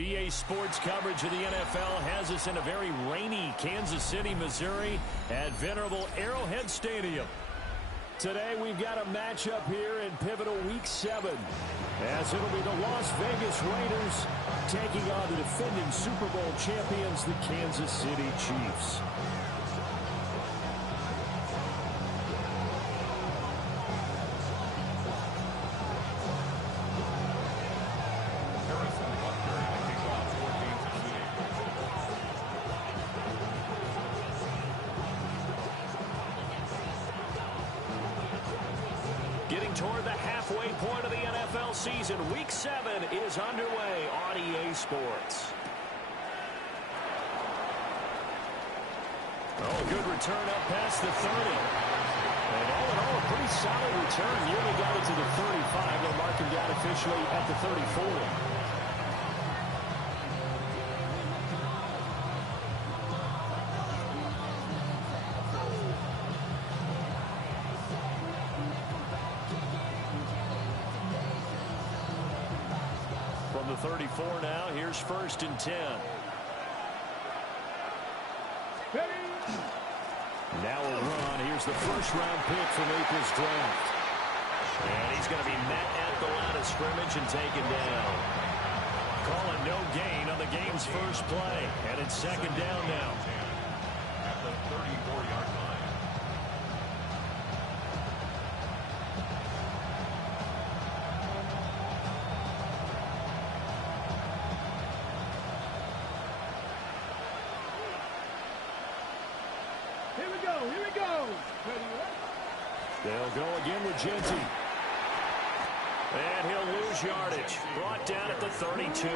EA Sports coverage of the NFL has us in a very rainy Kansas City, Missouri at venerable Arrowhead Stadium. Today we've got a matchup here in pivotal Week 7, as it'll be the Las Vegas Raiders taking on the defending Super Bowl champions, the Kansas City Chiefs. Getting toward the halfway point of the NFL season, Week 7 is underway on EA Sports. Oh, good return up past the 30. And all in all, a pretty solid return. Nearly got it to the 35. They'll mark him down officially at the 34. From the 34 now, here's 1st and 10. Now a run. Here's the first-round pick from April's draft. And he's going to be met at the line of scrimmage and taken down. Calling no gain on the game's first play. And it's 2nd down now. At the 34-yard line. They'll go again with Genty. And he'll lose yardage. Brought down at the 32.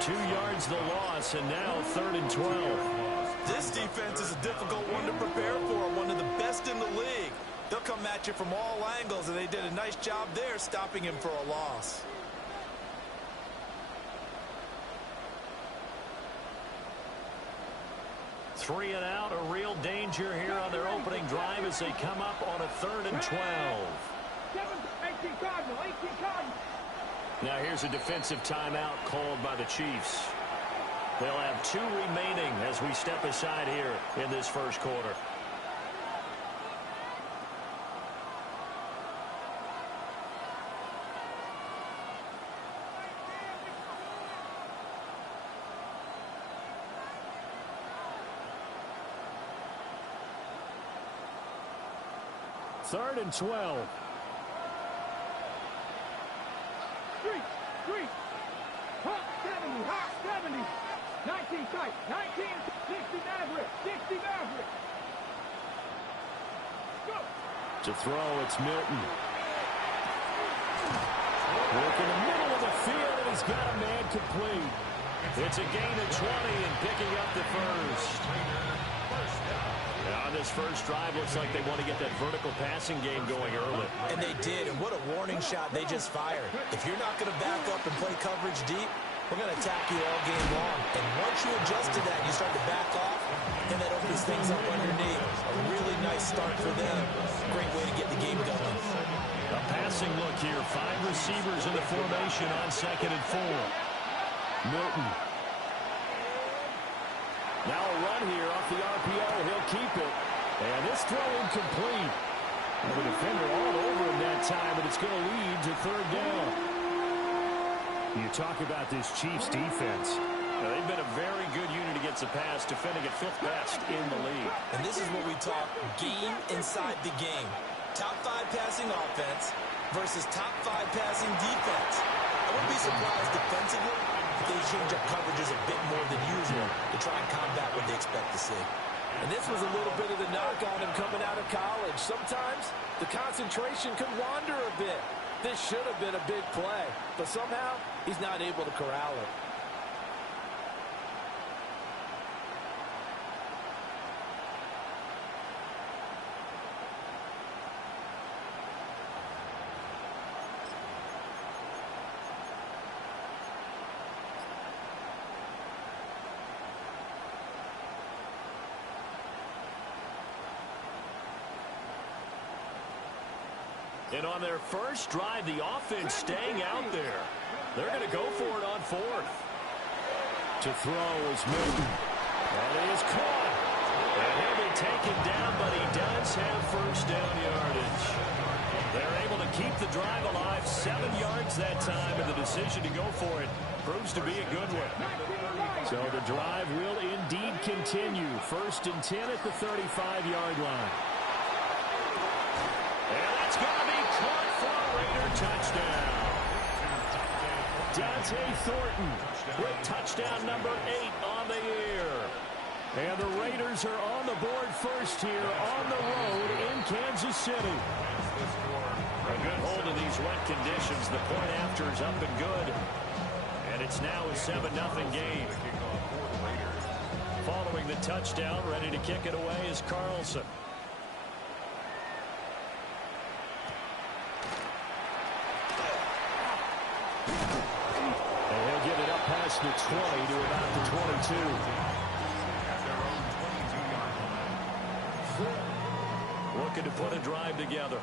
2 yards the loss, and now 3rd and 12. This defense is a difficult one to prepare for, one of the best in the league. They'll come at you from all angles, and they did a nice job there stopping him for a loss. Three and out, a real danger here on their opening drive as they come up on a 3rd and 12. Now here's a defensive timeout called by the Chiefs. They'll have 2 remaining as we step aside here in this first quarter. Third and 12. Three. Hot 70. 19 tight. 19. 60 Maverick. 60 Maverick. Go. To throw, it's Milton. Work in the middle of the field, and he's got a man complete. It's a gain of 20 and picking up the first. Now, on this first drive, looks like they want to get that vertical passing game going early. And they did, and what a warning shot they just fired. If you're not going to back up and play coverage deep, we're going to attack you all game long. And once you adjust to that, you start to back off, and that opens things up underneath. A really nice start for them. Great way to get the game going. A passing look here. 5 receivers in the formation on 2nd and 4. Milton. Now a run here off the RPO. He'll keep it. And this throw incomplete. And the defender all over him that time, but it's going to lead to 3rd down. You talk about this Chiefs defense. Now, they've been a very good unit against the pass, defending at 5th best in the league. And this is what we talk, game inside the game. Top 5 passing offense versus top 5 passing defense. I wouldn't be surprised defensively if they change up coverages a bit more than usual to try and combat what they expect to see. And this was a little bit of the knock on him coming out of college. Sometimes the concentration could wander a bit. This should have been a big play, but somehow he's not able to corral it. And on their first drive, the offense staying out there. They're going to go for it on 4th. To throw is Milton. And it is caught. And he'll be taken down, but he does have first down yardage. They're able to keep the drive alive. 7 yards that time, and the decision to go for it proves to be a good one. So the drive will indeed continue. First and 10 at the 35-yard line. And that's going to be caught for a Raider touchdown. Dante Thornton with touchdown number 8 on the year. And the Raiders are on the board first here on the road in Kansas City. A good hold of these wet conditions. The point after is up and good. And it's now a 7-0 game. Following the touchdown, ready to kick it away is Carlson. And he'll get it up past the 20 to about the 22. Looking to put a drive together.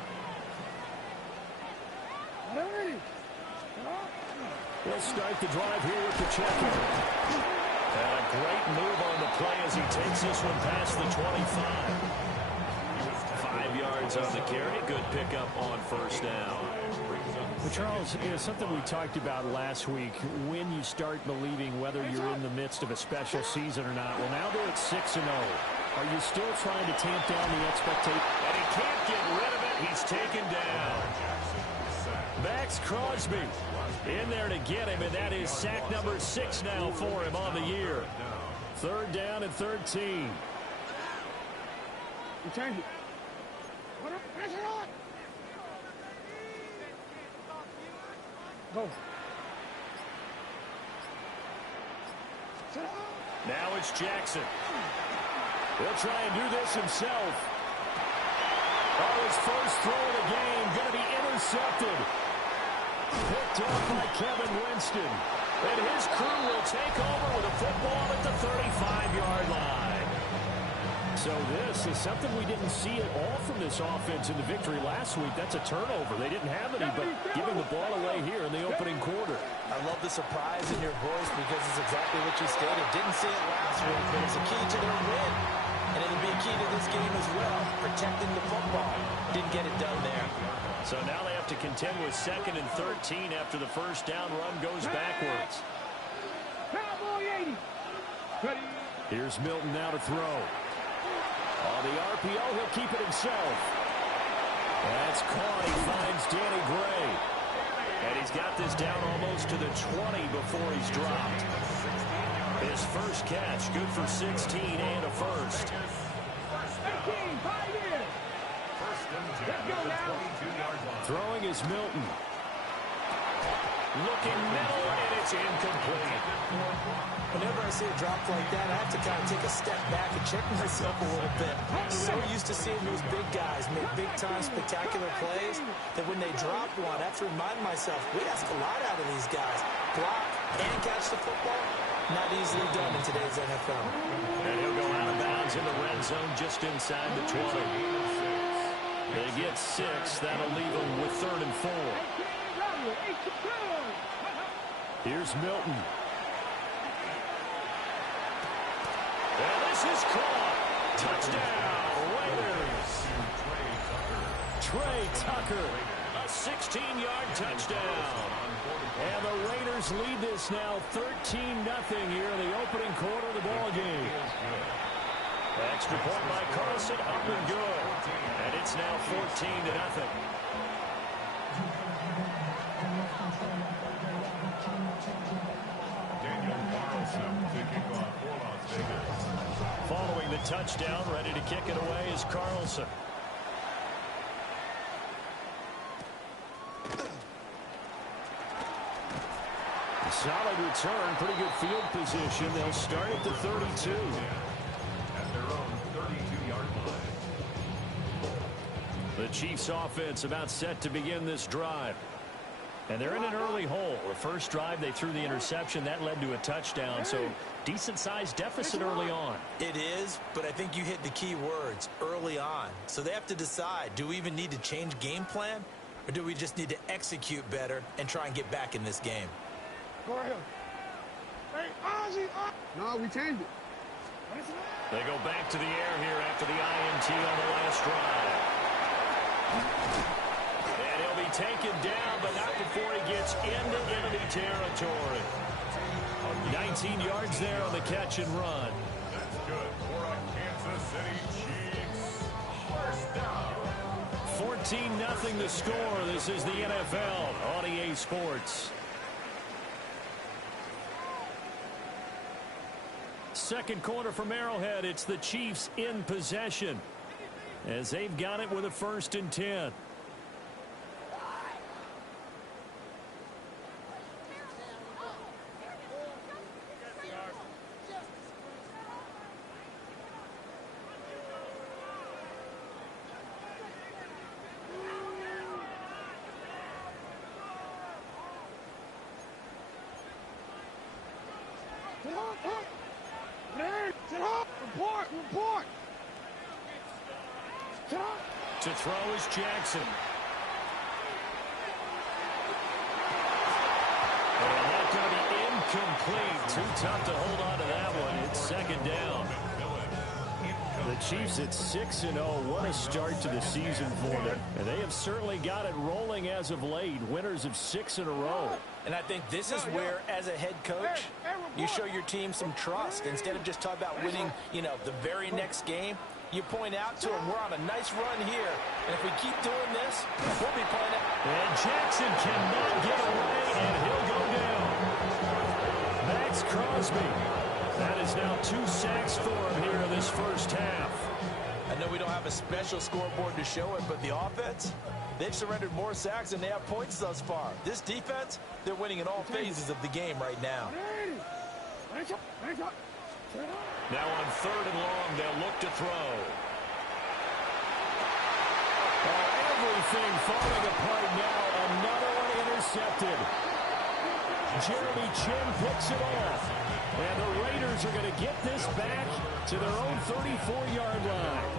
We'll start the drive here with the check-in. And a great move on the play as he takes this one past the 25. 5 yards on the carry. Good pickup on first down. Well, Charles, something we talked about last week, when you start believing whether you're in the midst of a special season or not. Well, now they're at 6-0. Are you still trying to tamp down the expectation? And he can't get rid of it. He's taken down. Max Crosby in there to get him, and that is sack number 6 now for him on the year. 3rd down and 13. Change it. Pressure on. Go. Now it's Jackson. He'll try and do this himself. Oh, his first throw of the game going to be intercepted. Picked up by Kevin Winston. And his crew will take over with a football at the 35-yard line. So this is something we didn't see at all from this offense in the victory last week. That's a turnover. They didn't have any, but giving the ball away here in the opening quarter. I love the surprise in your voice because it's exactly what you stated. Didn't see it last week, but it's a key to their win. And it'll be a key to this game as well, protecting the football. Didn't get it done there. So now they have to contend with 2nd and 13 after the first down run goes backwards. Cowboy 80. Ready. Here's Milton now to throw. On the RPO, he'll keep it himself. That's caught. He finds Danny Gray. And he's got this down almost to the 20 before he's dropped. His first catch, good for 16 and a first. 18, 5 years. Let's go now. Throwing is Milton. Looking middle, and it's incomplete. Whenever I see a drop like that, I have to kind of take a step back and check myself a little bit. So used to seeing those big guys make big-time spectacular plays that when they drop one, I have to remind myself, we ask a lot out of these guys. Block and catch the football, not easily done in today's NFL. And he'll go out of bounds in the red zone just inside the 20. They get 6. That'll leave them with 3rd and 4. Here's Milton. And this is caught. Touchdown, Raiders. Trey Tucker, a 16-yard touchdown. And the Raiders lead this now 13-0 here in the opening quarter of the ball game. Extra point by Carlson, up and good. And it's now 14-0. Following the touchdown, ready to kick it away is Carlson. A solid return, pretty good field position. They'll start at the 32. At their own 32-yard line. The Chiefs offense about set to begin this drive. And they're in an early hole. The first drive, they threw the interception. That led to a touchdown. So decent-sized deficit early on. It is, but I think you hit the key words, early on. So they have to decide, do we even need to change game plan? Or do we just need to execute better and try and get back in this game? Go ahead. Hey, Ozzy. No, we changed it. They go back to the air here after the INT on the last drive. And he'll be taken down, but not before he gets into enemy territory. 19 yards there on the catch and run. That's good for a Kansas City Chiefs first down. 14-0 the score. This is the NFL on EA Sports. Second quarter from Arrowhead. It's the Chiefs in possession as they've got it with a 1st and 10. Report. To throw is Jackson. And that's going to be incomplete. Too tough to hold on to that one. It's 2nd down. The Chiefs at 6-0. What a start to the season for them. And they have certainly got it rolling as of late. Winners of 6 in a row. And I think this is where, as a head coach, you show your team some trust. Instead of just talking about winning, the very next game, you point out to them, we're on a nice run here. And if we keep doing this, we'll be playing it. And Jackson cannot get away, and he'll go down. Max Crosby. That is now 2 sacks for him here in this first half. I know we don't have a special scoreboard to show it, but the offense, they've surrendered more sacks than they have points thus far. This defense, they're winning in all phases of the game right now. Now on 3rd and long, they'll look to throw. Everything falling apart now. Another one intercepted. Jeremy Chin picks it off. And the Raiders are going to get this back to their own 34-yard line.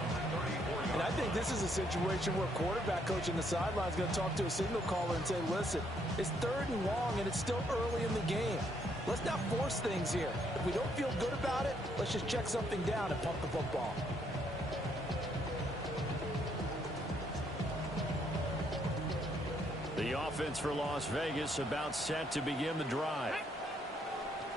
And I think this is a situation where quarterback coach on the sideline is going to talk to a signal caller and say, listen, it's 3rd and long and it's still early in the game. Let's not force things here. If we don't feel good about it, let's just check something down and pump the football. The offense for Las Vegas about set to begin the drive.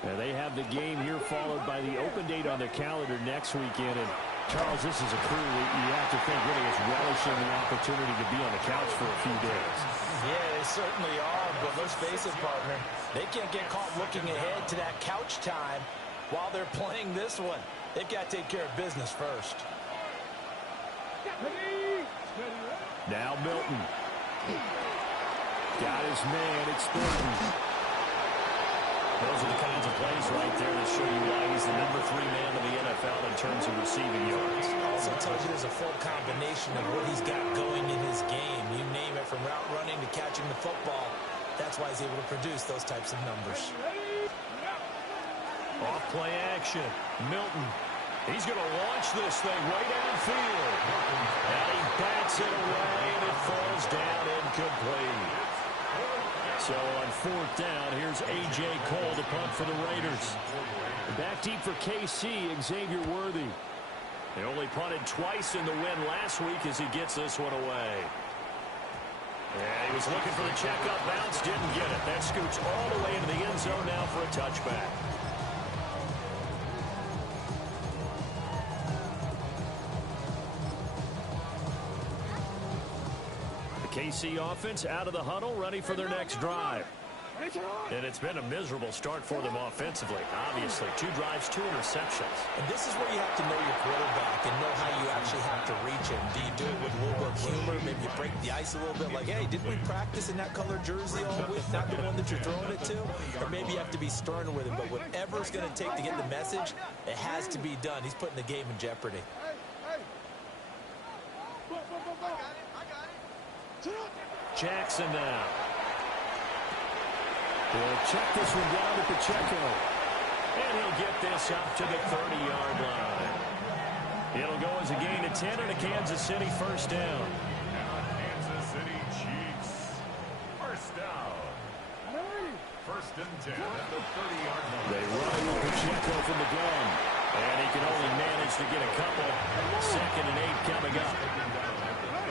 And they have the game here followed by the open date on their calendar next weekend. And Charles, this is a crew that you have to think really is relishing the opportunity to be on the couch for a few days. Yeah, they certainly are, but let's face it, partner. They can't get caught looking ahead to that couch time while they're playing this one. They've got to take care of business first. Now Milton. Got his man, it's Thornton. Those are the kinds of plays right there that show you why he's the number 3 man in the NFL in terms of receiving yards. Also tells you there's a full combination of what he's got going in his game. You name it, from route running to catching the football. That's why he's able to produce those types of numbers. Off play action. Milton. He's going to launch this thing way downfield. And he bats it away, and it falls down incomplete. So on 4th down, here's A.J. Cole to punt for the Raiders. Back deep for KC, Xavier Worthy. They only punted twice in the win last week as he gets this one away. And he was looking for the checkup bounce, didn't get it. That scoots all the way into the end zone now for a touchback. KC offense out of the huddle, ready for their next drive. And it's been a miserable start for them offensively. Obviously, 2 drives, 2 interceptions. And this is where you have to know your quarterback and know how you actually have to reach him. Do you do it with a little bit of humor? Maybe you break the ice a little bit like, hey, didn't we practice in that color jersey all week? Not the one that you're throwing it to? Or maybe you have to be stern with him. But whatever it's going to take to get the message, it has to be done. He's putting the game in jeopardy. Jackson now. He'll check this one down to Pacheco. And he'll get this up to the 30-yard line. It'll go as a gain of 10 and a Kansas City first down. Kansas City Chiefs first down. First and 10 at the 30-yard line. They run it with Pacheco from the gun. And he can only manage to get a couple. 2nd and 8 coming up.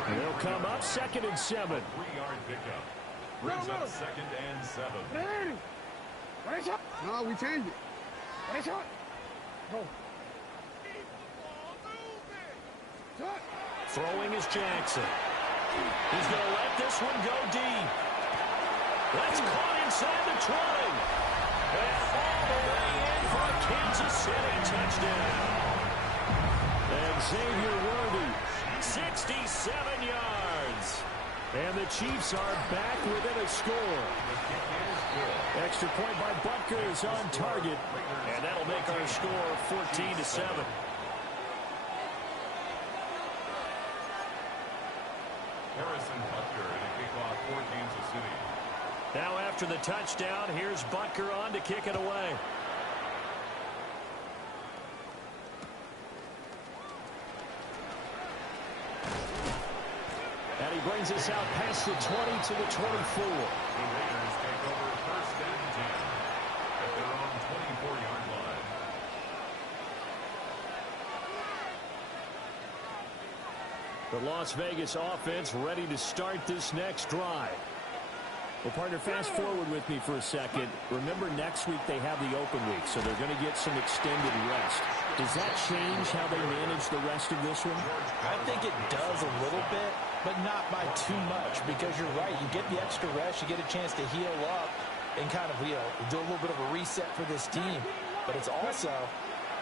They'll come up 2nd and 7. 3-yard pickup. Brings up 2nd and 7. No, we changed it. Go. Throwing is Jackson. He's going to let this one go deep. That's caught inside the 20. And all the way in for a Kansas City touchdown. And Xavier Worthy, 67 yards. And the Chiefs are back within a score. Extra point by Butker is on target. And that'll make our score 14-7. Harrison Butker in a kickoff for Kansas City. Now after the touchdown, here's Butker on to kick it away. And he brings us out past the 20 to the 24. The Raiders take over 1st and 10 at their own 24-yard line. The Las Vegas offense ready to start this next drive. Well, partner, fast forward with me for a second. Remember, next week they have the open week, so they're going to get some extended rest. Does that change how they manage the rest of this one? I think it does a little bit, but not by too much, because you're right. You get the extra rest, you get a chance to heal up and kind of, do a little bit of a reset for this team. But it's also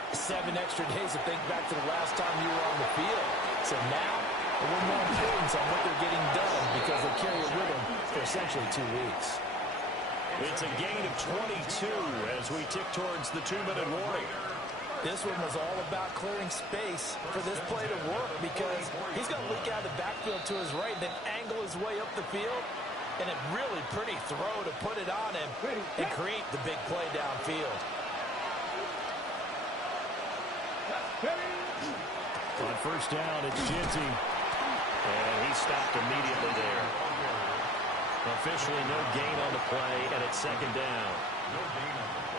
7 extra days to think back to the last time you were on the field. So now, a little more importance on what they're getting done because they carry it with them for essentially 2 weeks. It's a gain of 22 as we tick towards the 2-minute warning. This one was all about clearing space for this play to work because he's going to leak out of the backfield to his right, then angle his way up the field, and a really pretty throw to put it on him and create the big play downfield. On first down, it's Ginty. And he stopped immediately there. Officially no gain on the play, and it's 2nd down.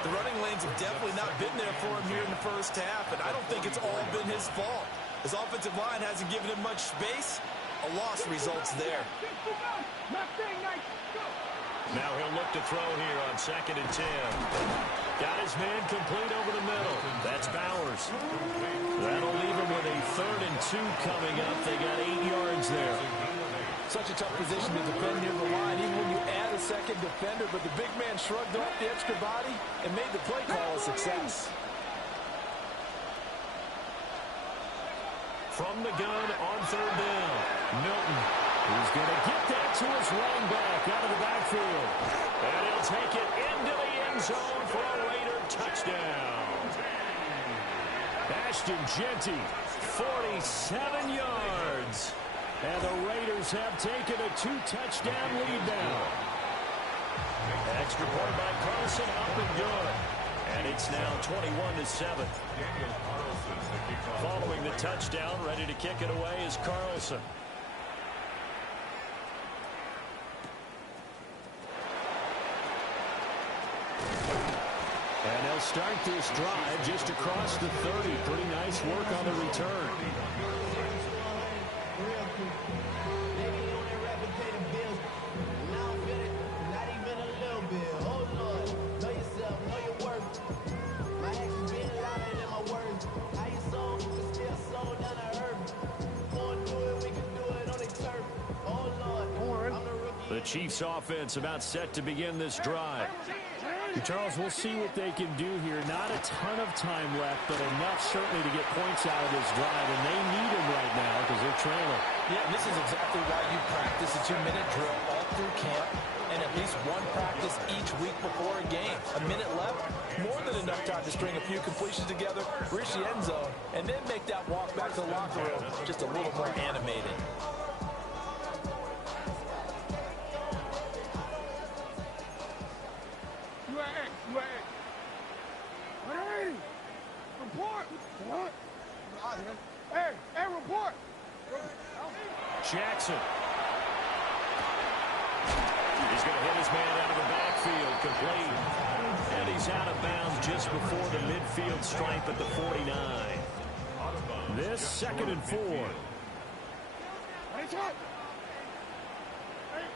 The running lanes have definitely not been there for him here in the first half, and I don't think it's all been his fault. His offensive line hasn't given him much space. A loss results there. Now he'll look to throw here on 2nd and 10. Got his man complete over the middle. That's Bowers. That'll leave him with a 3rd and 2 coming up. They got 8 yards there. Such a tough position to defend near the line, even when you add a second defender, but the big man shrugged off the extra body and made the play call a success. From the gun on 3rd down, Milton. He's going to get that to his running back out of the backfield. And he'll take it into the end zone for a Raider touchdown. Ashton Ginty, 47 yards. And the Raiders have taken a 2-touchdown lead now. Extra point by Carlson, up and good. And it's now 21-7. Following the touchdown, ready to kick it away is Carlson. And they'll start this drive just across the 30. Pretty nice work on the return. The Chiefs offense about set to begin this drive. Charles, we'll see what they can do here. Not a ton of time left, but enough certainly to get points out of this drive, and they need them right now because they're trailing. Yeah, and this is exactly why you practice a 2-minute drill all through camp and at least one practice each week before a game. A minute left, more than enough time to string a few completions together, reach the end zone, and then make that walk back to the locker room just a little more animated. Report! What? Hey, report! Jackson. He's going to hit his man out of the backfield, complete. is out of bounds just before the midfield stripe at the 49. This 2nd and 4. Hey,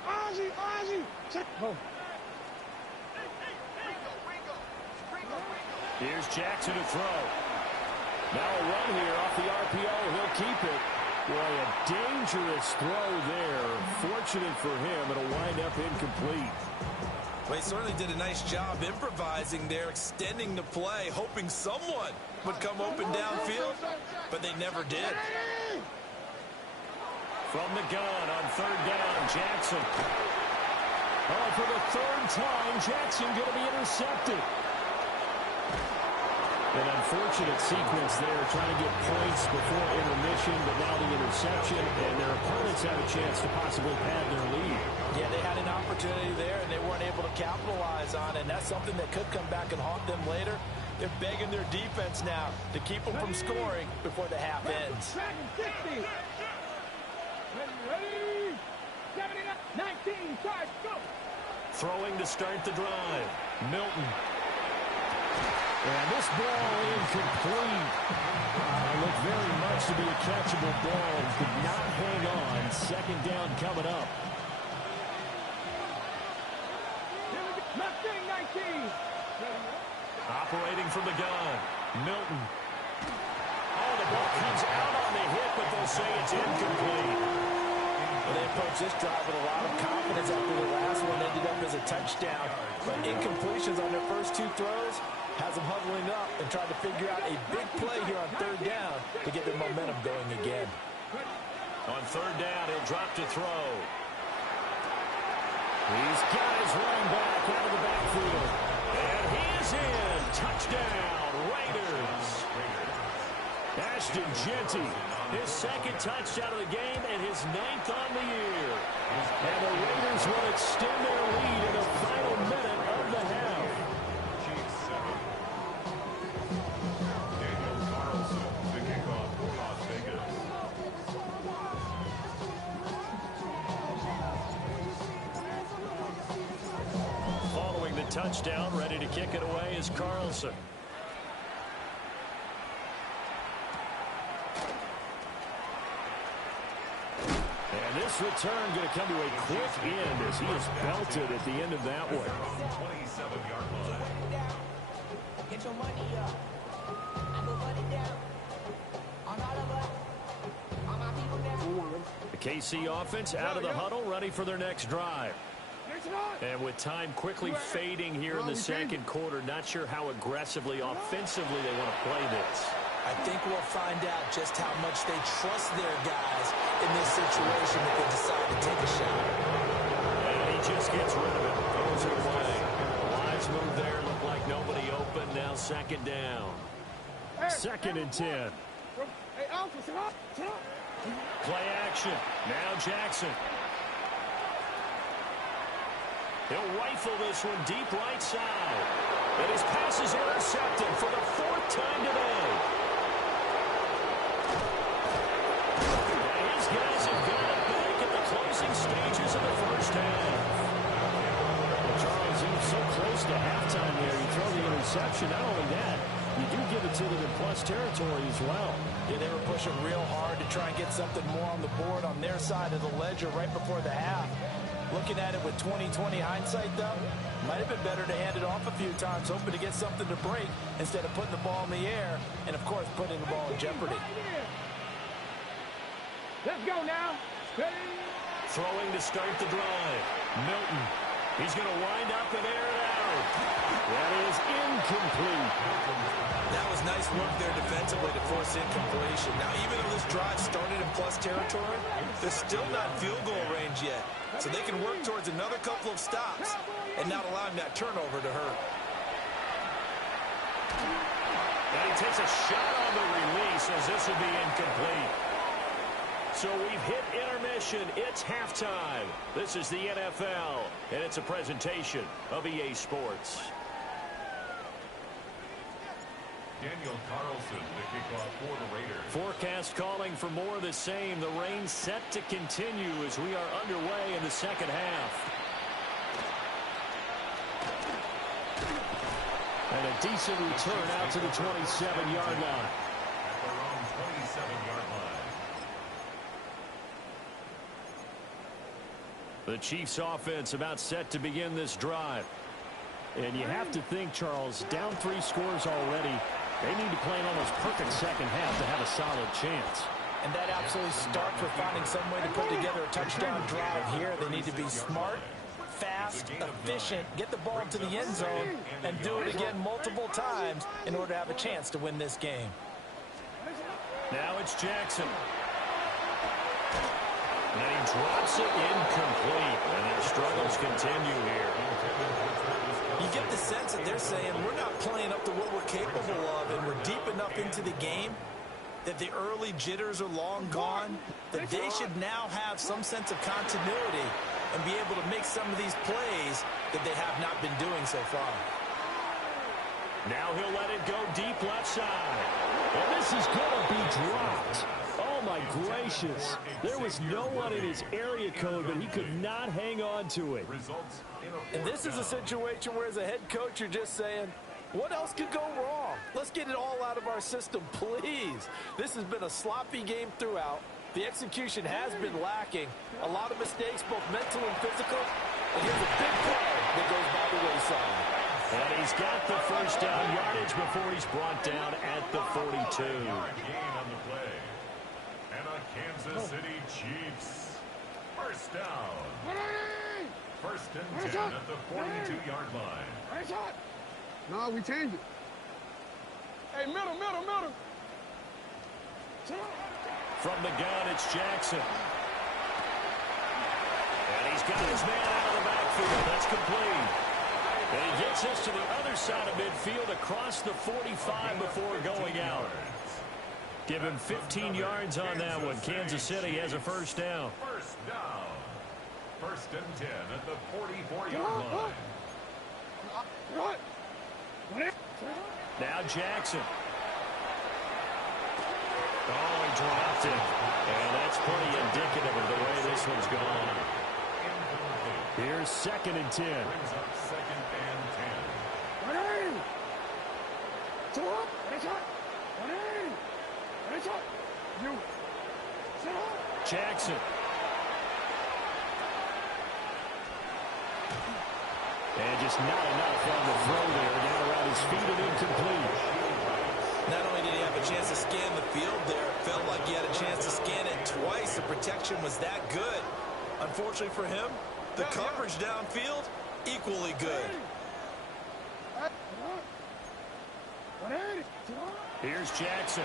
Ozzy. Go. Here's Jackson to throw. Now a run here off the RPO. He'll keep it. Boy, a dangerous throw there. Fortunate for him, it'll wind up incomplete. Well, he certainly did a nice job improvising there, extending the play, hoping someone would come open downfield, but they never did. From the gun on 3rd down, Jackson. Oh, for the 3rd time, Jackson going to be intercepted. An unfortunate sequence there, trying to get points before intermission, but now the interception, and their opponents have a chance to possibly pad their lead. Yeah, they had an opportunity there, and they weren't able to capitalize on it, and that's something that could come back and haunt them later. They're begging their defense now to keep them from scoring before the half ends. Ready. 19, charge, go. Throwing to start the drive. Milton. And this ball incomplete. Looked very much to be a catchable ball. Could not hang on. 2nd down coming up. Left 19. Operating from the gun. Milton. Oh, the ball comes out on the hit, but they'll say it's incomplete. Well, they approached this drive with a lot of confidence after the last one ended up as a touchdown. But incompletions on their first 2 throws has them huddling up and trying to figure out a big play here on 3rd down to get their momentum going again. On 3rd down, he'll drop to throw. He's got his running back out of the backfield. And he is in. Touchdown, Raiders. Ashton Jeanty, his 2nd touchdown of the game and his 9th on the year. And the Raiders will extend their lead in the final minute of the half. Daniel Carlson, the kickoff for Las Vegas. Following the touchdown, ready to kick it away is Carlson. And this return going to come to a quick end as he is belted at the end of that one. 27-yard line. Get your money up. I go money down. On all of us. On my people down. The KC offense out of the huddle, ready for their next drive. And with time quickly fading here in the 2nd quarter, not sure how aggressively, offensively they want to play this. I think we'll find out just how much they trust their guys in this situation if they decide to take a shot. And he just gets rid of it. Throws it away. Wise move there. Looked like nobody open. Now 2nd down. 2nd and 10. Hey, Alpha, sit up. Play action. Now Jackson. He'll rifle this one deep right side. And his pass is intercepted for the 4th time today. And his guys have got it back at the closing stages of the 1st half. Well, Charles, he was so close to halftime there. You throw the interception. Not only that, you do give it to them in plus territory as well. Yeah, they were pushing real hard to try and get something more on the board on their side of the ledger right before the half. Looking at it with 20/20 hindsight, though, might have been better to hand it off a few times, hoping to get something to break instead of putting the ball in the air and, of course, putting the ball in jeopardy. Let's go now. Throwing to start the drive. Milton. He's going to wind up and air it out. That is incomplete. That was nice work there defensively to force incompletion. Now, even though this drive started in plus territory, they're still not field goal range yet. So they can work towards another couple of stops and not allowing that turnover to hurt. And he takes a shot on the release as this will be incomplete. So we've hit intermission. It's halftime. This is the NFL, and it's a presentation of EA Sports. Daniel Carlson, the kickoff for the Raiders. Forecast calling for more of the same. The rain set to continue as we are underway in the 2nd half. And a decent return out to the 27-yard line. At their own 27-yard line. The Chiefs offense about set to begin this drive. And you have to think, Charles, down 3 scores already. They need to play an almost perfect second half to have a solid chance. And that absolutely starts with finding some way to put together a touchdown drive here. They need to be smart, fast, efficient, get the ball to the end zone, and do it again multiple times in order to have a chance to win this game. Now it's Jackson. And he drops it incomplete. And their struggles continue here. You get the sense that they're saying we're not playing up to what we're capable of, and we're deep enough into the game that the early jitters are long gone, that they should now have some sense of continuity and be able to make some of these plays that they have not been doing so far. Now he'll let it go deep left side. And this is going to be dropped. Oh, my gracious. There was no one in his area code, but he could not hang on to it. And this is a situation where, as a head coach, you're just saying, what else could go wrong? Let's get it all out of our system, please. This has been a sloppy game throughout. The execution has been lacking. A lot of mistakes, both mental and physical. And here's a big play that goes by the wayside. And he's got the first down yardage before he's brought down at the 42. Gain on the play. And a Kansas City Chiefs. First down. First and 10 at the 42-yard line. No, we change it. Hey, middle. From the gun, it's Jackson. And he's got his man out of the backfield. That's complete. And he gets us to the other side of midfield across the 45 before going out. Give him 15 yards on that one. Kansas City has a first down. First down. First and 10 at the 44-yard line. Now Jackson. Oh, he dropped it. And that's pretty indicative of the way this one's gone. Here's second and 10. Brings up second and 10. Jackson. And just not enough on the throw there. Down around his feet and incomplete. Not only did he have a chance to scan the field there, it felt like he had a chance to scan it twice. The protection was that good. Unfortunately for him, the coverage downfield, equally good. Here's Jackson.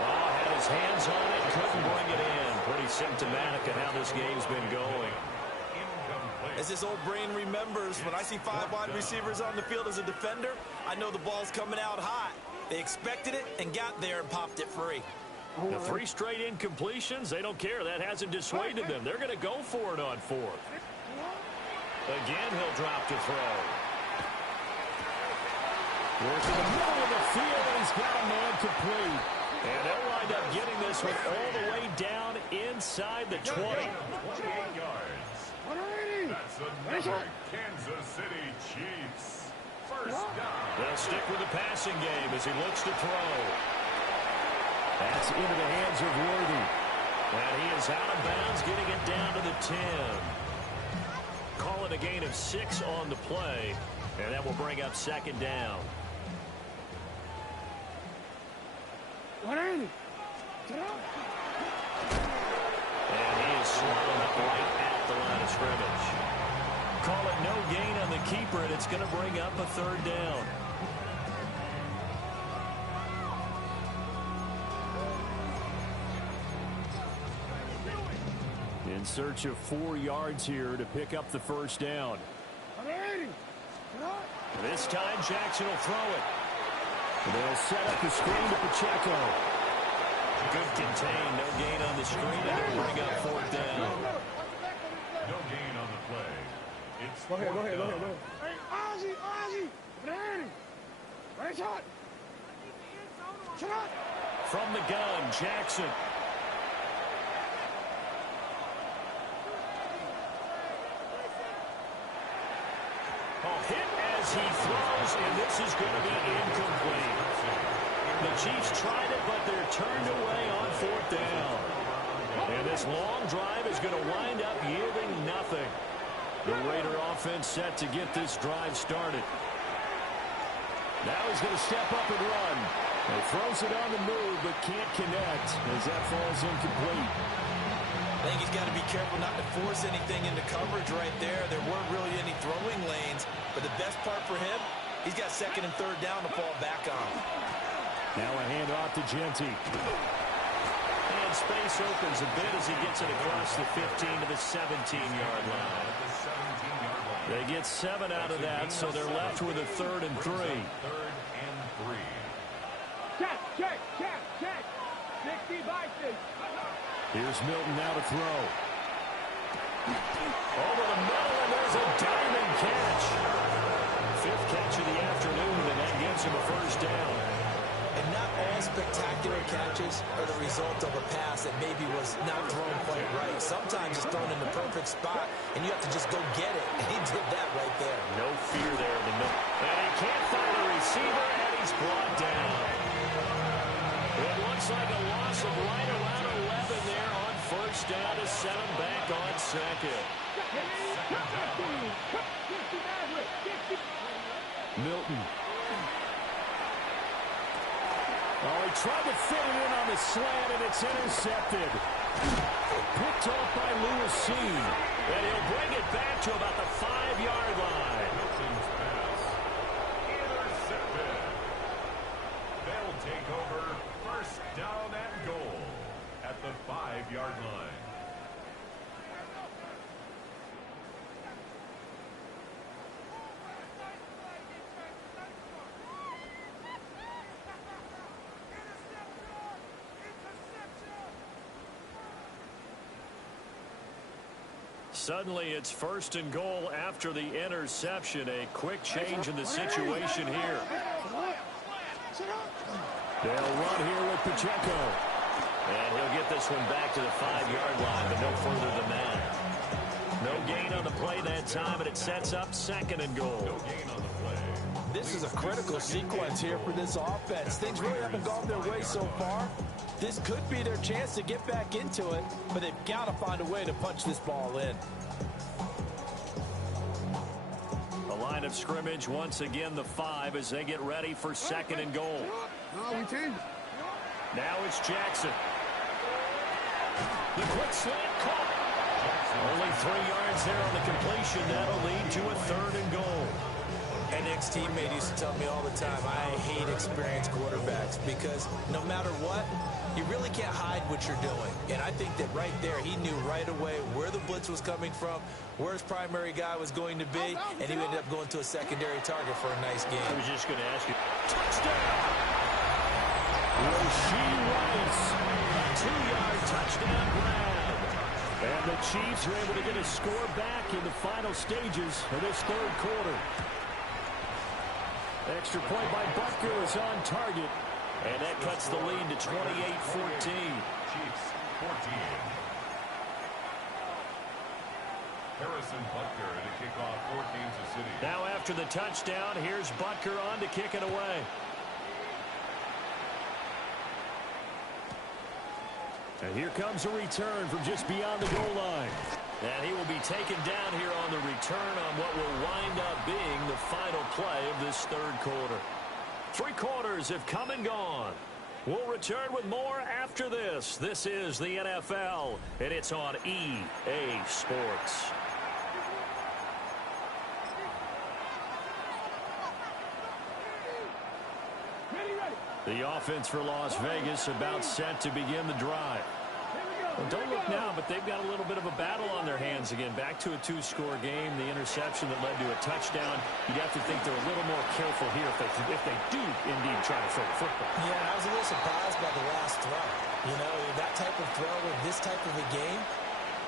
Oh, had his hands on it, couldn't bring it in. Pretty symptomatic of how this game's been going. As this old brain remembers, when I see 5 wide receivers on the field as a defender, I know the ball's coming out hot. They expected it and got there and popped it free. The 3 straight incompletions, they don't care. That hasn't dissuaded them. They're going to go for it on 4th. Again, he'll drop to throw. Work in the middle of the field, and he's got a man complete. And they'll wind up getting this one all the way down inside the 20. 28 yards. That's another Kansas City Chiefs. First down. They'll stick with the passing game as he looks to throw. That's into the hands of Worthy. And he is out of bounds, getting it down to the 10. Call it a gain of 6 on the play. And that will bring up second down. And he is slung up right at the line of scrimmage. Call it no gain on the keeper, and it's going to bring up a third down. In search of 4 yards here to pick up the first down. This time Jackson will throw it. They'll set up the screen to Pacheco. Good contain, no gain on the screen, and they'll bring up fourth down. No gain on the play. It's Go ahead. down. Hey, Ozzy. Right shot. From the gun, Jackson. he throws, and this is going to be incomplete. The Chiefs tried it, but they're turned away on 4th down. And this long drive is going to wind up yielding nothing. The Raider offense set to get this drive started. Now he's going to step up and run. He throws it on the move, but can't connect as that falls incomplete. I think he's got to be careful not to force anything into coverage right there. There weren't really any throwing lanes, but the best part for him, he's got 2nd and 3rd down to fall back on. Now a handoff to Genty. And space opens a bit as he gets it across the 15 to the 17-yard line. They get 7 out of that, so they're left with a 3rd and 3. 3rd and 3. Check. 60 by 6. Here's Milton now to throw. Over the middle, and there's a diamond catch. 5th catch of the afternoon, and that gives him a 1st down. And not all spectacular catches are the result of a pass that maybe was not thrown quite right. Sometimes it's thrown in the perfect spot, and you have to just go get it. And he did that right there. No fear there in the middle. And he can't find a receiver, and he's brought down. It looks like a loss of right around 11 there on 1st down to set him back on 2nd. Milton. Oh, he tried to fit it in on the slant, and it's intercepted. Picked off by Lewis C. And he'll bring it back to about the 5-yard line. Milton's pass. Intercepted. They'll take over 1st down and goal at the 5-yard line. Suddenly it's 1st and goal after the interception. A quick change in the situation here. They'll run here with Pacheco. And he'll get this one back to the 5-yard line, but no further than that. No gain on the play that time, and it sets up 2nd and goal. No gain on the play. This is a critical sequence here for this offense. Things really haven't gone their way so far. This could be their chance to get back into it, but they've got to find a way to punch this ball in. The line of scrimmage, once again, the 5 as they get ready for 2nd and goal. No, we changed it. Now it's Jackson. The quick slant caught. Only 3 yards there on the completion. That'll lead to a 3rd and goal. An ex-teammate used to tell me all the time, I hate experienced quarterbacks because no matter what, you really can't hide what you're doing. And I think that right there, he knew right away where the blitz was coming from, where his primary guy was going to be, and he ended up going to a secondary target for a nice game. I was just going to ask you. Touchdown! Rasheed Rice, a 2-yard touchdown grab. And the Chiefs are able to get a score back in the final stages of this 3rd quarter. Extra point by Butker is on target. And that cuts the lead to 28-14. Chiefs 14. Harrison Butker to kick off for Kansas City. Now after the touchdown, here's Butker on to kick it away. And here comes a return from just beyond the goal line. And he will be taken down here on the return on what will wind up being the final play of this 3rd quarter. 3 quarters have come and gone. We'll return with more after this. This is the NFL, and it's on EA Sports. The offense for Las Vegas about set to begin the drive. Well, don't look now, but they've got a little bit of a battle on their hands again. Back to a 2-score game. The interception that led to a touchdown. You'd have to think they're a little more careful here if they do indeed try to throw the football. Yeah, I was a little surprised by the last throw. You know, that type of throw in this type of a game,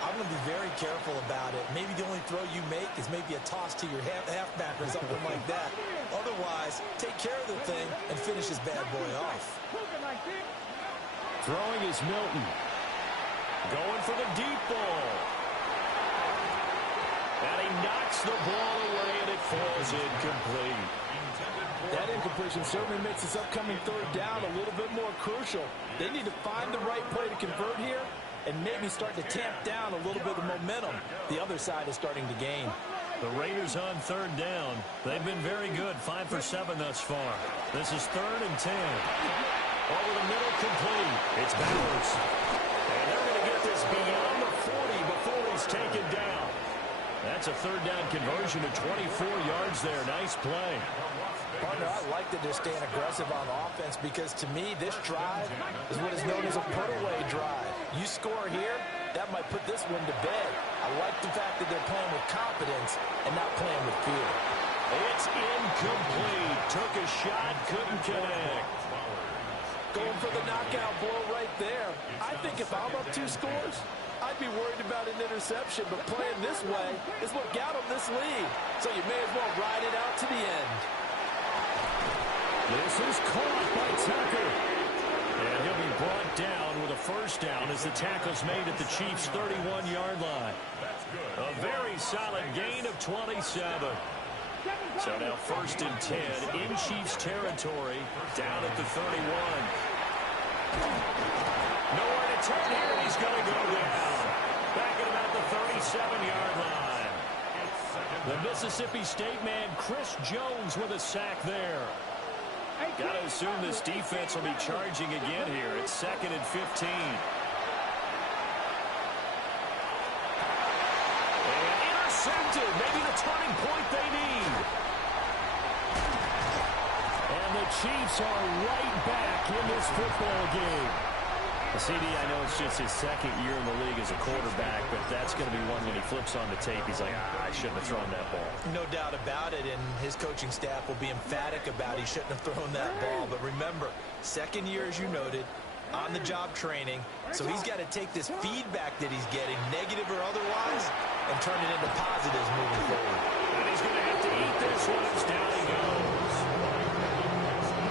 I'm going to be very careful about it. Maybe the only throw you make is maybe a toss to your halfback or something like that. Otherwise, take care of the thing and finish this bad boy off. Throwing is Milton. Going for the deep ball. And he knocks the ball away, and it falls incomplete. That incompletion certainly makes this upcoming third down a little bit more crucial. They need to find the right play to convert here and maybe start to tamp down a little bit of momentum the other side is starting to gain. The Raiders on third down. They've been very good, 5 for 7 thus far. This is 3rd and 10. Over the middle, complete. It's Bowers. And they're going to get this beyond the 40 before he's taken down. That's a third down conversion to 24 yards there. Nice play. Partner, I like that they're staying aggressive on offense because, to me, this drive is what is known as a put-away drive. You score here, that might put this one to bed. I like the fact that they're playing with confidence and not playing with fear. It's incomplete. Took a shot, couldn't connect. Going for the knockout blow right there. I think if I'm up 2 scores, I'd be worried about an interception, but playing this way is what got them this lead. So you may as well ride it out to the end. This is caught by Tucker. And he'll be brought down with a first down as the tackle's made at the Chiefs' 31-yard line. A very solid gain of 27. So now 1st and 10 in Chiefs territory, down at the 31. Nowhere to turn here, and he's going to go down. Back at about the 37-yard line. The Mississippi State man, Chris Jones, with a sack there. Got to assume this defense will be charging again here. It's 2nd and 15. And intercepted. Maybe the turning point they need. And the Chiefs are right back in this football game. CD, I know it's just his 2nd year in the league as a quarterback, but that's going to be one when he flips on the tape. He's like, I shouldn't have thrown that ball. No doubt about it, and his coaching staff will be emphatic about he shouldn't have thrown that ball. But remember, 2nd year, as you noted, on-the-job training, so he's got to take this feedback that he's getting, negative or otherwise, and turn it into positives moving forward. And he's going to have to eat this one as down he goes.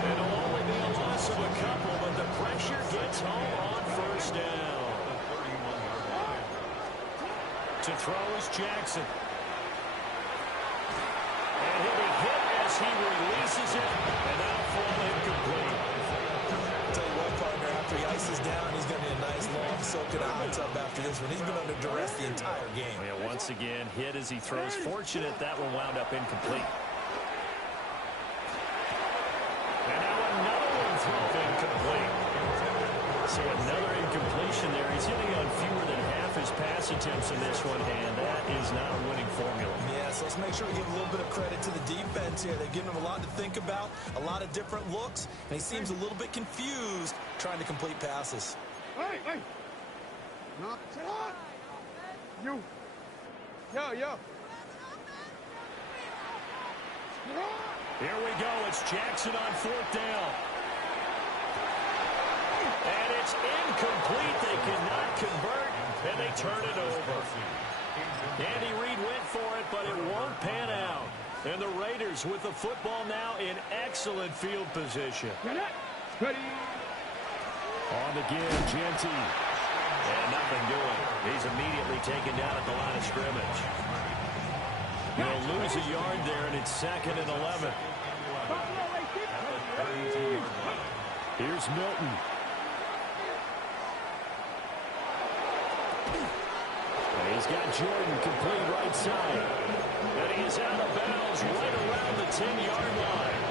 It'll only be a loss of a couple, but the pressure gets home on first down. To throw is Jackson. And he'll be hit as he releases it, and that'll fall incomplete. I'll tell you what, partner, after he ices down, he's going to need a nice long soak in a hot tub after this one. He's been under duress the entire game. Yeah, once again, hit as he throws. Fortunate that one wound up incomplete. And now another one thrown incomplete. So another incompletion there. He's hitting on fewer than half his pass attempts in this one, and that is not a winning formula. Yeah, so let's make sure we give a little bit of credit to the defense here. They've given him a lot to think about, a lot of different looks, and he seems a little bit confused trying to complete passes. Hey, hey. No. You. Yo. Here we go. It's Jackson on 4th down. And it's incomplete. They cannot convert, and they turn it over. Andy Reid went for it, but it won't pan out. And the Raiders with the football now in excellent field position. Ready. On the give, Genty. And nothing doing. He's immediately taken down at the line of scrimmage. He'll lose a yard there, and it's 2nd and 11. Here's Milton. He's got Jordan complete right side. And he is out of bounds right around the 10-yard line.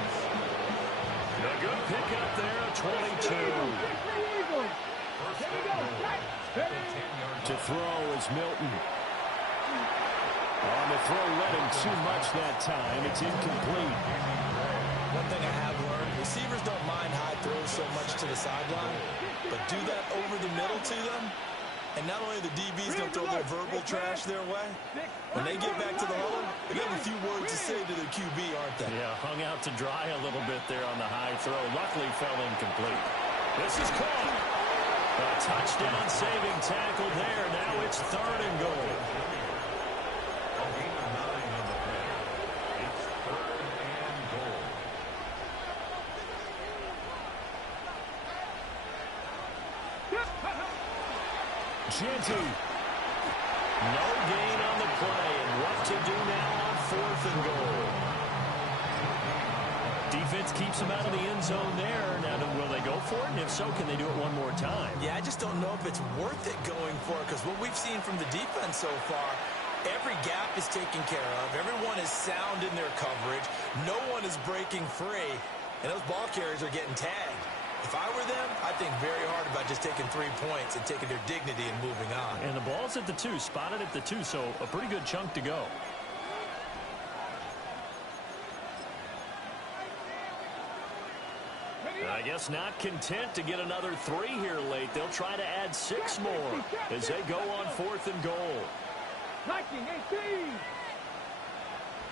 A good pickup there at 22. To throw is Milton. On the throw, led him too much that time. It's incomplete. One thing I have learned, receivers don't mind high throws so much to the sideline, but do that over the middle to them, and not only the DB's going to throw a little verbal trash their way, when they get back to the huddle, they got a few words to say to their QB, aren't they? Yeah, hung out to dry a little bit there on the high throw. Luckily fell incomplete. This is caught. A touchdown saving tackle there. Now it's 3rd and goal. Genty. No gain on the play, and what to do now on 4th and goal. Defense keeps them out of the end zone there. Now, will they go for it? And if so, can they do it one more time? Yeah, I just don't know if it's worth it going for it, because what we've seen from the defense so far, every gap is taken care of. Everyone is sound in their coverage. No one is breaking free, and those ball carriers are getting tagged. If I were them, I'd think very hard about just taking 3 points and taking their dignity and moving on. And the ball's at the 2, spotted at the 2, so a pretty good chunk to go. I guess not content to get another 3 here late. They'll try to add 6 more as they go on 4th and goal. Liking 18.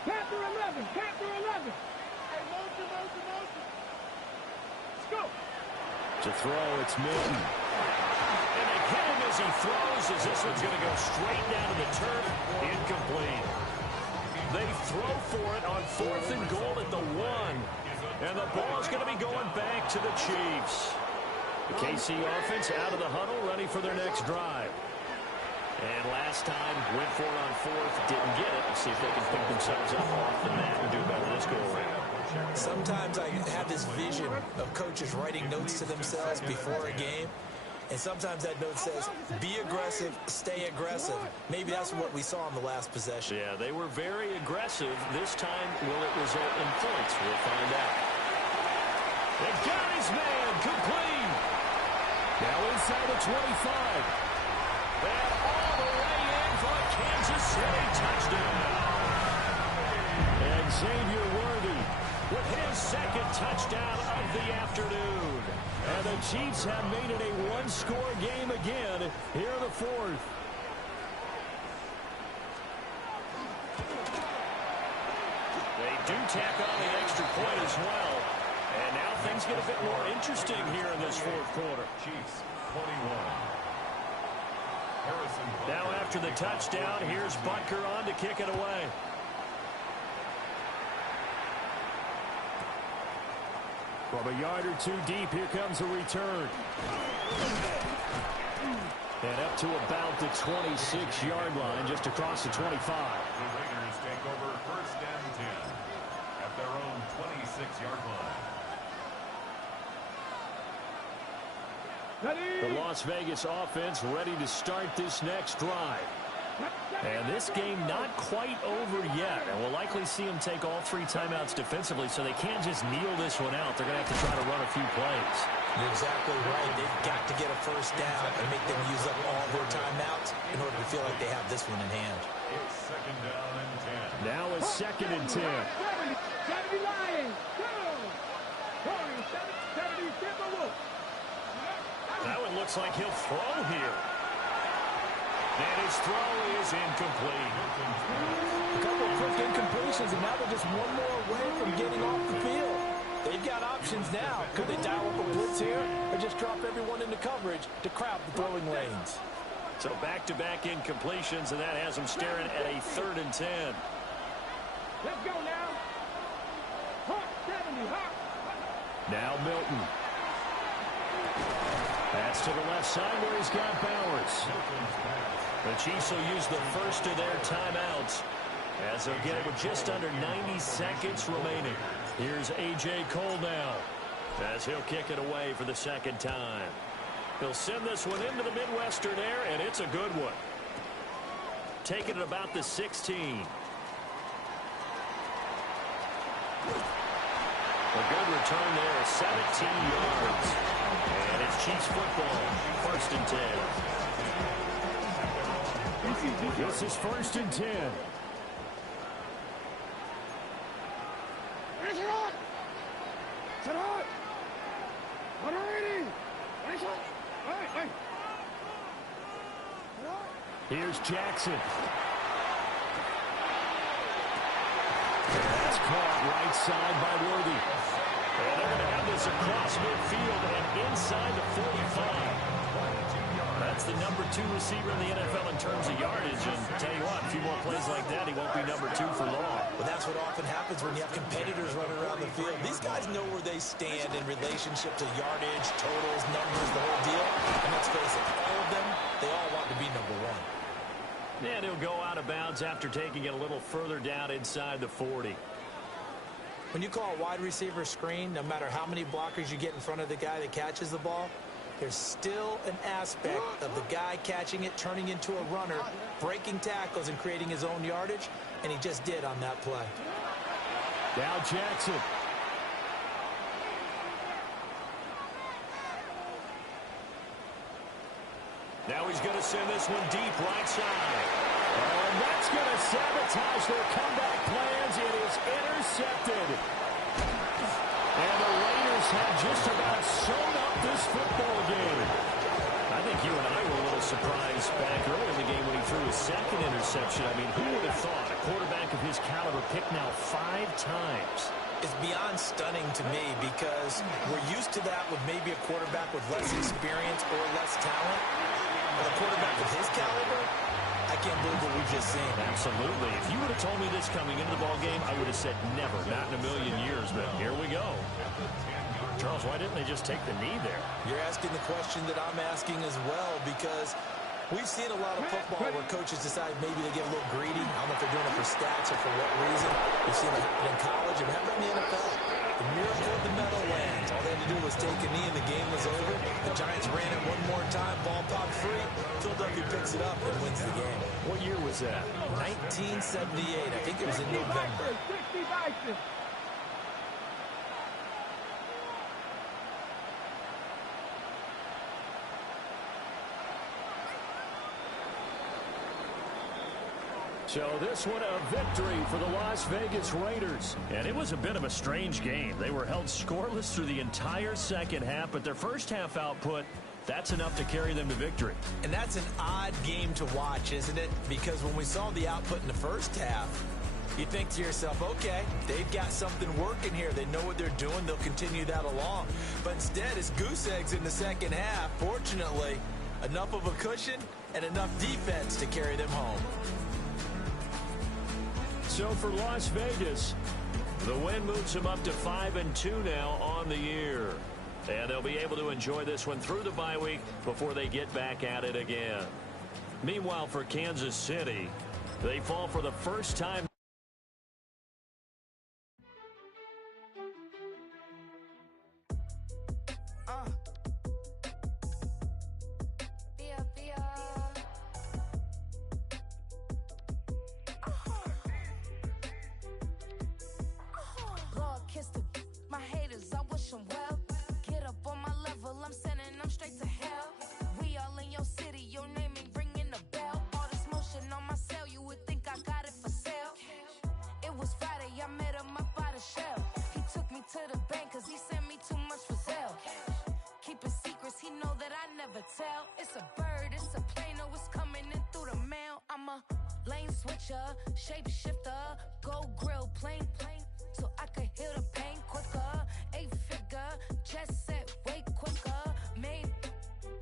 Panther 11. Panther 11. Hey, motion. Let's go. To throw, it's Milton. And they hit him as he throws, as this one's going to go straight down to the turf. Incomplete. They throw for it on 4th and goal at the 1. And the ball is going to be going back to the Chiefs. The KC offense out of the huddle, ready for their next drive. And last time, went for it on 4th, didn't get it. Let's see if they can pick themselves up off the mat and do better this go around. Sometimes I have this vision of coaches writing notes to themselves before a game. And sometimes that note says, be aggressive, stay aggressive. Maybe that's what we saw in the last possession. Yeah, they were very aggressive. This time, will it result in points? We'll find out. They got his man, complete. Now inside the 25. And all the way in for a Kansas City touchdown. And Xavier Worthy with his second touchdown of the afternoon. And the Chiefs have made it a one-score game again here in the 4th. They do tack on the extra point as well. And now things get a bit more interesting here in this 4th quarter. Chiefs 21. Now after the touchdown, here's Butker on to kick it away. From a yard or 2 deep, here comes a return. And up to about the 26-yard line, just across the 25. The Raiders take over 1st and 10 at their own 26-yard line. The Las Vegas offense ready to start this next drive. And this game not quite over yet. And we'll likely see them take all 3 timeouts defensively, so they can't just kneel this one out. They're going to have to try to run a few plays. You're exactly right. They've got to get a first down and make them use up all their timeouts in order to feel like they have this one in hand. It's 2nd down and 10. Now a 2nd and 10. 70 Lions. Go. 70 Timberwolves. That one looks like he'll throw here. And his throw is incomplete. A couple of quick incompletions, and now they're just one more away from getting off the field. They've got options now. Could they dial up a blitz here or just drop everyone into coverage to crowd the throwing lanes? So back-to-back incompletions, and that has them staring at a 3rd and 10. Let's go now. Hawk 70, Hawk. Now Milton. That's to the left side where he's got Bowers. The Chiefs will use the first of their timeouts as they'll get it with just under 90 seconds remaining. Here's A.J. Cole now as he'll kick it away for the 2nd time. He'll send this one into the Midwestern air, and it's a good one. Taking it about the 16. A good return there, 17 yards. And it's Chiefs football, 1st and 10. This is 1st and 10. Here's Jackson. That's caught right side by Worthy. And they're going to have this across midfield and inside the 45. That's the number 2 receiver in the NFL in terms of yardage. And tell you what, a few more plays like that, he won't be number 2 for long. Well, that's what often happens when you have competitors running around the field. These guys know where they stand in relationship to yardage, totals, numbers, the whole deal. And let's face it, all of them, they all want to be number 1. And he'll go out of bounds yards after taking it a little further down inside the 40. When you call a wide receiver screen, no matter how many blockers you get in front of the guy that catches the ball, there's still an aspect of the guy catching it, turning into a runner, breaking tackles and creating his own yardage, and he just did on that play. Now Jackson. Now he's going to send this one deep right side. And that's going to sabotage their comeback plans. It is intercepted. And the Raiders have just about sewn up this football game. I think you and I were a little surprised back early in the game when he threw his second interception. I mean, who would have thought a quarterback of his caliber picked now 5 times? It's beyond stunning to me because we're used to that with maybe a quarterback with less experience or less talent. But a quarterback of his caliber, I can't believe what we've just seen. Absolutely. If you would have told me this coming into the ball game, I would have said never, not in a million years. But here we go. Charles, why didn't they just take the knee there? You're asking the question that I'm asking as well, because we've seen a lot of football where coaches decide maybe they get a little greedy. I don't know if they're doing it for stats or for what reason. We've seen it happen in college and happen in the NFL. The miracle of the Meadowlands. All they had to do was take a knee and the game was over. The Giants ran it one more time. Ball popped free. Philadelphia picks it up and wins the game. What year was that? 1978. I think it was in November. 60 Bison. So this one a victory for the Las Vegas Raiders. And it was a bit of a strange game. They were held scoreless through the entire second half, but their first half output, that's enough to carry them to victory. And that's an odd game to watch, isn't it? Because when we saw the output in the first half, you think to yourself, okay, they've got something working here. They know what they're doing. They'll continue that along. But instead, it's goose eggs in the second half. Fortunately, enough of a cushion and enough defense to carry them home. So for Las Vegas, the win moves them up to 5-2 now on the year. And they'll be able to enjoy this one through the bye week before they get back at it again. Meanwhile, for Kansas City, they fall for the first time. It's a bird, it's a plane, oh, it's coming in through the mail. I'm a lane switcher, shape shifter, go grill, plane, so I could heal the pain quicker. 8-figure, jet set, way quicker. Made,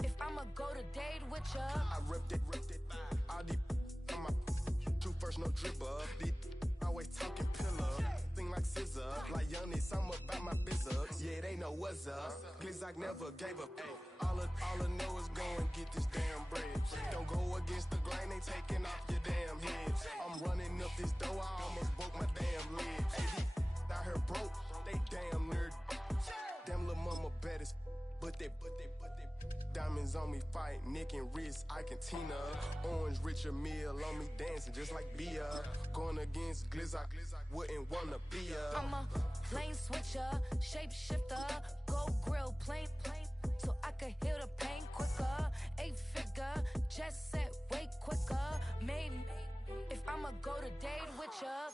if I'ma go to date with ya. I ripped it, all these on my true first, no dribble. These always talking pillar, thing like scissor, like Youngest, I'm about my business. Yeah, they know what's up. Glizzock never gave up. All I know is go and get this damn bread. Don't go against the grain, they taking off your damn head. I'm running up this door, I almost broke my damn leg. Hey, these out here broke, they damn nerd. Damn little mama bad as but they diamonds on me fight, neck and wrist, I can Tina. Orange Richard Mill on me dancing just like Bia. Going against Glizzock, wouldn't wanna be a. I'm a lane switcher, shape shifter, go grill, plane, so I could heal the pain quicker. 8-figure, jet set, way quicker. Made, if I'ma go to date with ya.